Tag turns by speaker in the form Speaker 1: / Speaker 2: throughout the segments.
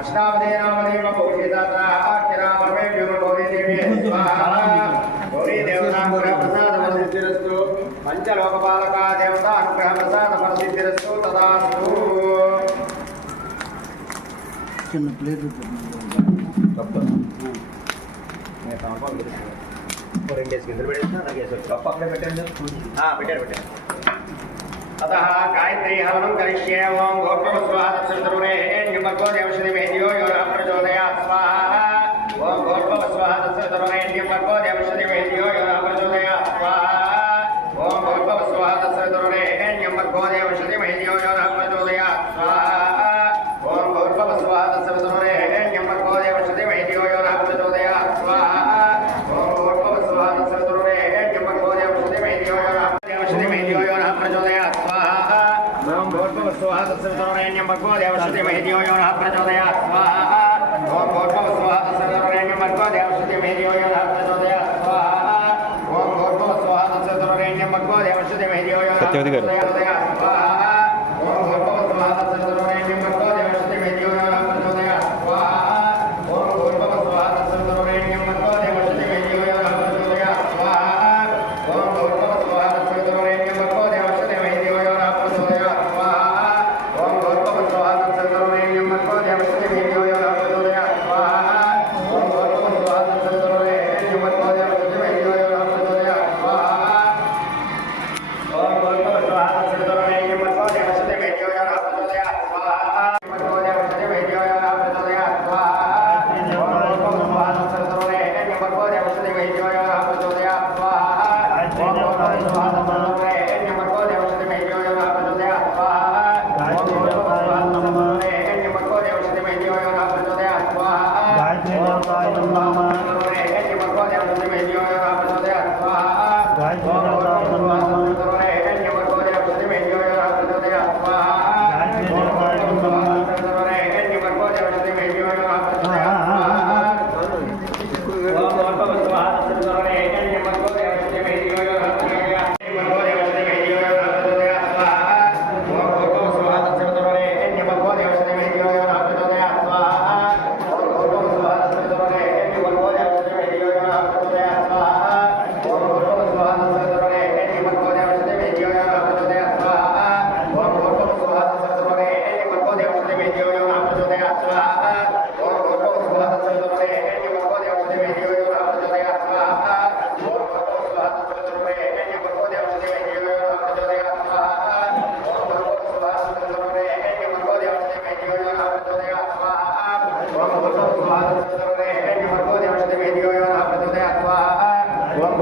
Speaker 1: అష్టావదే నామదేవ భూషితాత్రా ఆఖ్యరా పరమే వ్యోమ గౌరీ దేవి స్వాహ.
Speaker 2: చిన్న ప్లేట్
Speaker 1: రెండు డేస్ కింద పెట్టేసిన కప్పు అక్కడే పెట్టండి పెట్టారు పెట్టారు अतः गायत्री हवनं करिष्ये ॐ गोर्भवस्वाहा न्यमर्गो देवश्री मेधियो यो नः प्रचोदयात् स्वाहा ॐ गोर्भवस्वाहा तत्सर्वतरुणे न्यमर्गो देवश्री मेधियो नः प्रचोदयात् स्वाहा ॐ भूर्भुवः स्वाहा तत्सवितुर्वरेण्यं भर्गो देवश्रुतिमहिदियो यो नः प्रचोदयात् स्वाहा ॐ भूर्भुवः स्वाहा तत्सवितुर्वरेण्यं भर्गो देवश्रुतिमहिदियो यो नः प्रचोदयात् स्वाहा ॐ भूर्भुवः स्वाहा तत्सवितुर्वरेण्यं भर्गो देवश्रुतिमहिदियो यो नः प्रचोदयात्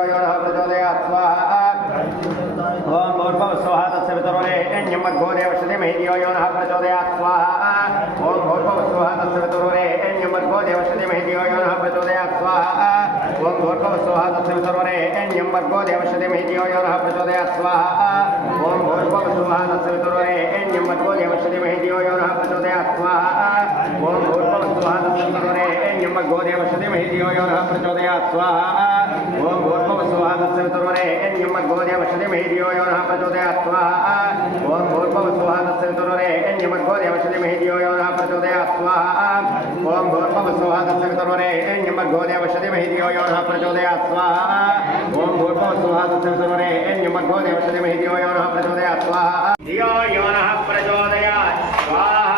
Speaker 1: वायुर्वायोरः प्रचोदयात्मा ॐ भूर्भवस्वः तस्य पितरोरे एण्यम्मघोरे वसति मेहियो यो नः प्रचोदयात्मा ॐ भूर्भवस्वः तस्य पितरोरे एण्यम्मघोरे वसति मेहियो यो नः प्रचोदयात्मा ॐ भूर्भवस्वः तस्य पितरोरे एण्यम्मघोरे वसति तेजो यो न प्रचोदयात् स्वाहा। ॐ भूर्भुवः स्वः तत्सवितर्वरेण्यमर्गो देवशतिमहि धियो यो नः प्रचोदयात् स्वाहा। ॐ भूर्भुवः स्वः तत्सवितर्वरेण्यमर्गो देवशतिमहि धियो यो नः प्रचोदयात् स्वाहा स्वाहा।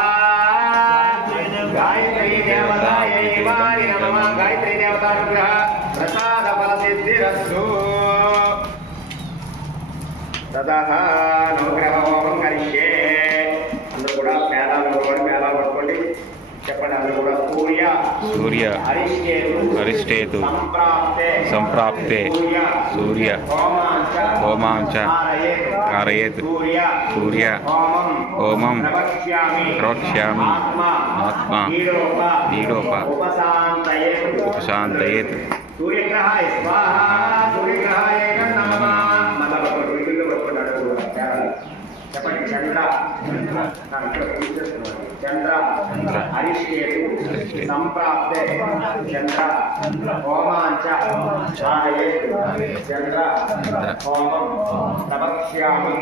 Speaker 2: गायत्री देवतायै
Speaker 1: वारि
Speaker 2: गायत्री
Speaker 1: देवतारुग्रह प्रसादफलसिद्धिरस्तु। ततः नमो ग्रह ओं సూర్య. అరిష్టేతు. సంప్రాప్తే. సూర్య. హోమాంచ ధారయేత్ సూర్య. హోమం. ప్రవక్ష్యామి. ఆత్మ. ఉపశాంతయేత్.
Speaker 3: ఉపశాంతయేత్.
Speaker 1: సూర్యగ్రహాయ. స్వాహ. సూర్యగ్రహాయ నమః. చెప్పండి చంద్ర. చంద్ర. అరిష్టేతు. సంప్రాప్తే చంద్ర. హోమాంచ ఛాయయేత్ చంద్ర. హోమం. ప్రవక్ష్యామి.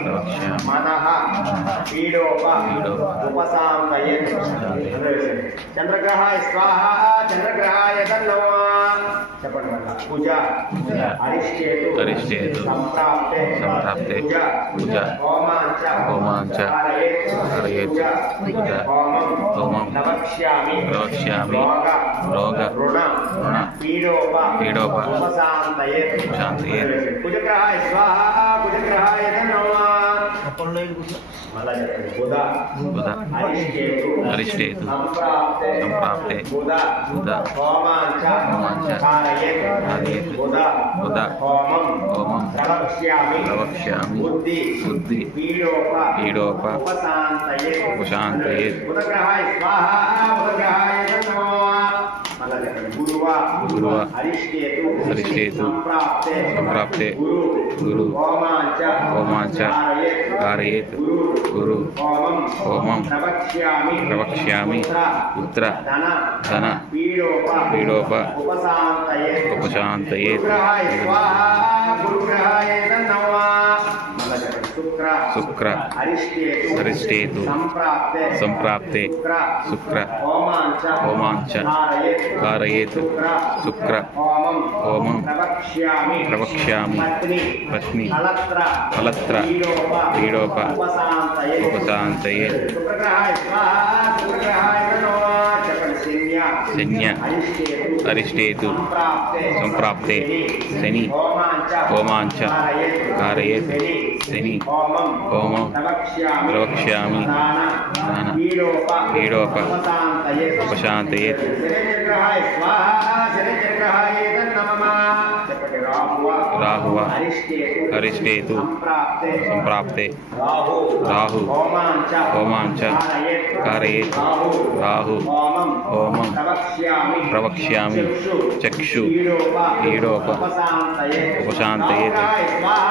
Speaker 1: మనః. పీడోప. ఉపశాంతయేత్ చంద్రగ్రహాయ స్వాహ. చంద్రగ్రహాయ నమః చెప్పండి మళ్ళా పూజ
Speaker 3: పూజ.
Speaker 1: అరిష్టేతు
Speaker 3: అరిష్టేతు.
Speaker 1: సంప్రాప్తే
Speaker 3: సంప్రాప్తే.
Speaker 1: పూజ
Speaker 3: పూజ.
Speaker 1: హోమాంచ
Speaker 3: హోమాంచ.
Speaker 1: ధారయేత్.
Speaker 3: ధారయేత్.
Speaker 1: పూజ
Speaker 3: పూజ.
Speaker 1: హోమం
Speaker 3: హోమం.
Speaker 1: బుధ అరిష్టేతు. సంప్రాప్తే. బుధ. హోమాంచ. ధారయేత్. బుధ. హోమం. ప్రవక్ష్యామి. బుద్ధి
Speaker 3: బుద్ధి.
Speaker 1: పీడోప
Speaker 3: పీడోప.
Speaker 1: ఉపశాంతయేత్.
Speaker 3: ఉపశాంతయేత్.
Speaker 1: బుధగ్రహాయ స్వాహ బుధగ్రహాయ నమః మళ్ళా చెప్పండి గురువ
Speaker 3: గురువ.
Speaker 1: అరిష్టేతు
Speaker 3: అరిష్టేతు.
Speaker 1: సంప్రాప్తే
Speaker 3: సంప్రాప్తే.
Speaker 1: గురు
Speaker 3: గురు.
Speaker 1: హోమాంచ
Speaker 3: హోమాంచ.
Speaker 1: ధారయేత్. శుక్ర. అరిష్టేతు. సంప్రాప్తే. శుక్ర. హోమాంచ. ధారయేత్. శుక్ర. హోమం. ప్రవక్ష్యామి. పత్ని. శుక్రగ్రహాయ నమః చెప్పండి శన్య. అరిష్టేతు. సంప్రాప్తే.
Speaker 3: శని.
Speaker 1: హోమాంచ
Speaker 3: హోమాంచ.
Speaker 1: ధారయేత్.
Speaker 3: ధారయేత్.
Speaker 1: శని.
Speaker 3: శని.
Speaker 1: హోమం
Speaker 3: హోమం.
Speaker 1: ప్రవక్ష్యామి
Speaker 3: ప్రవక్ష్యామి.
Speaker 1: దాన.
Speaker 3: దాన.
Speaker 1: పీడోప.
Speaker 3: పీడోప.
Speaker 1: ఉపశాంతయేత్.
Speaker 3: ఉపశాంతయేత్.
Speaker 1: శనిచంద్రహాయ స్వాహ శనిచంద్రహాయ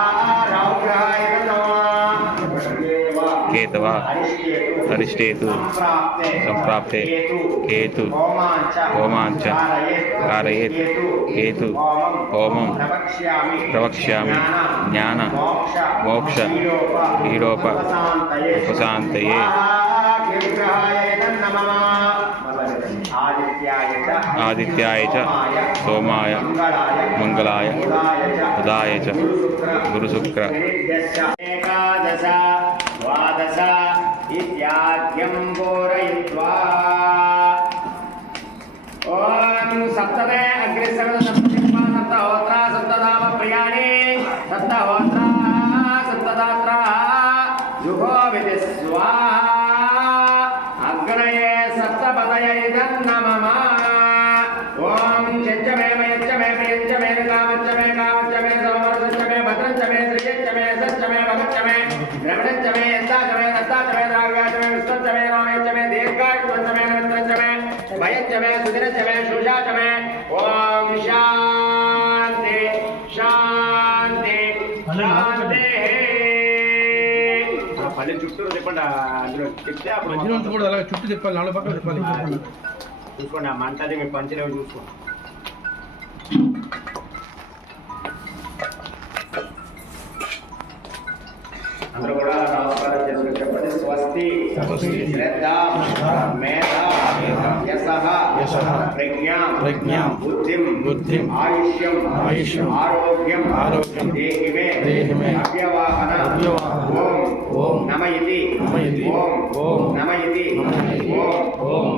Speaker 1: నమః
Speaker 3: కేతవ.
Speaker 1: అరిష్టేతు. సంప్రాప్తే. కేతు. హోమాంచ
Speaker 3: కారయేత్
Speaker 1: కేతు. హోమం. ప్రవక్ష్యామి
Speaker 3: జ్ఞాన.
Speaker 1: మోక్ష పీడోప. ఉపశాంతయే
Speaker 3: ఉపశాంతయే.
Speaker 1: ఆదిత్యాయ చ
Speaker 3: సోమాయ
Speaker 1: మంగళాయ ఉదాయ చ గురుశుక్ర ఏకాదశ ద్వాదశ ఇత్యాద్యం పూరయిత్వా ఓం సప్తమే అగ్నిశరణ భయంచమే సుదినచ్చమే శుషాచమే ఓం శాంతి శాంతి శాంతి. పది చుట్టూ చెప్పండి అందులో చెప్తే అప్పుడు
Speaker 4: మధ్యలో ఉంచకూడదు అలాగే చుట్టూ తిప్పాలి నాలుగు పక్కల తిప్పాలి
Speaker 1: చూసుకోండి ఆ మంటది మీ పంచలేవు చూసుకోండి. అందరూ కూడా నమస్కారం చేసుకుని చెప్పండి. స్వస్తి
Speaker 4: స్వస్తి.
Speaker 1: శ్రద్ధ మేధ యశః
Speaker 4: యశః
Speaker 1: ప్రజ్ఞా
Speaker 4: ప్రజ్ఞా
Speaker 1: బుద్ధిం
Speaker 4: బుద్ధిం
Speaker 1: ఆయుష్యం
Speaker 4: ఆయుష్యం
Speaker 1: ఆరోగ్యం
Speaker 4: ఆరోగ్యం
Speaker 1: దేహి మే
Speaker 4: దేహి మే
Speaker 1: అవ్యవాహన
Speaker 4: అవ్యవాహన
Speaker 1: ఓం
Speaker 4: ఓం
Speaker 1: నమ ఇతి
Speaker 4: నమ ఇతి
Speaker 1: ఓం
Speaker 4: ఓం
Speaker 1: నమ ఇతి
Speaker 4: నమ ఇతి
Speaker 1: ఓం
Speaker 4: ఓం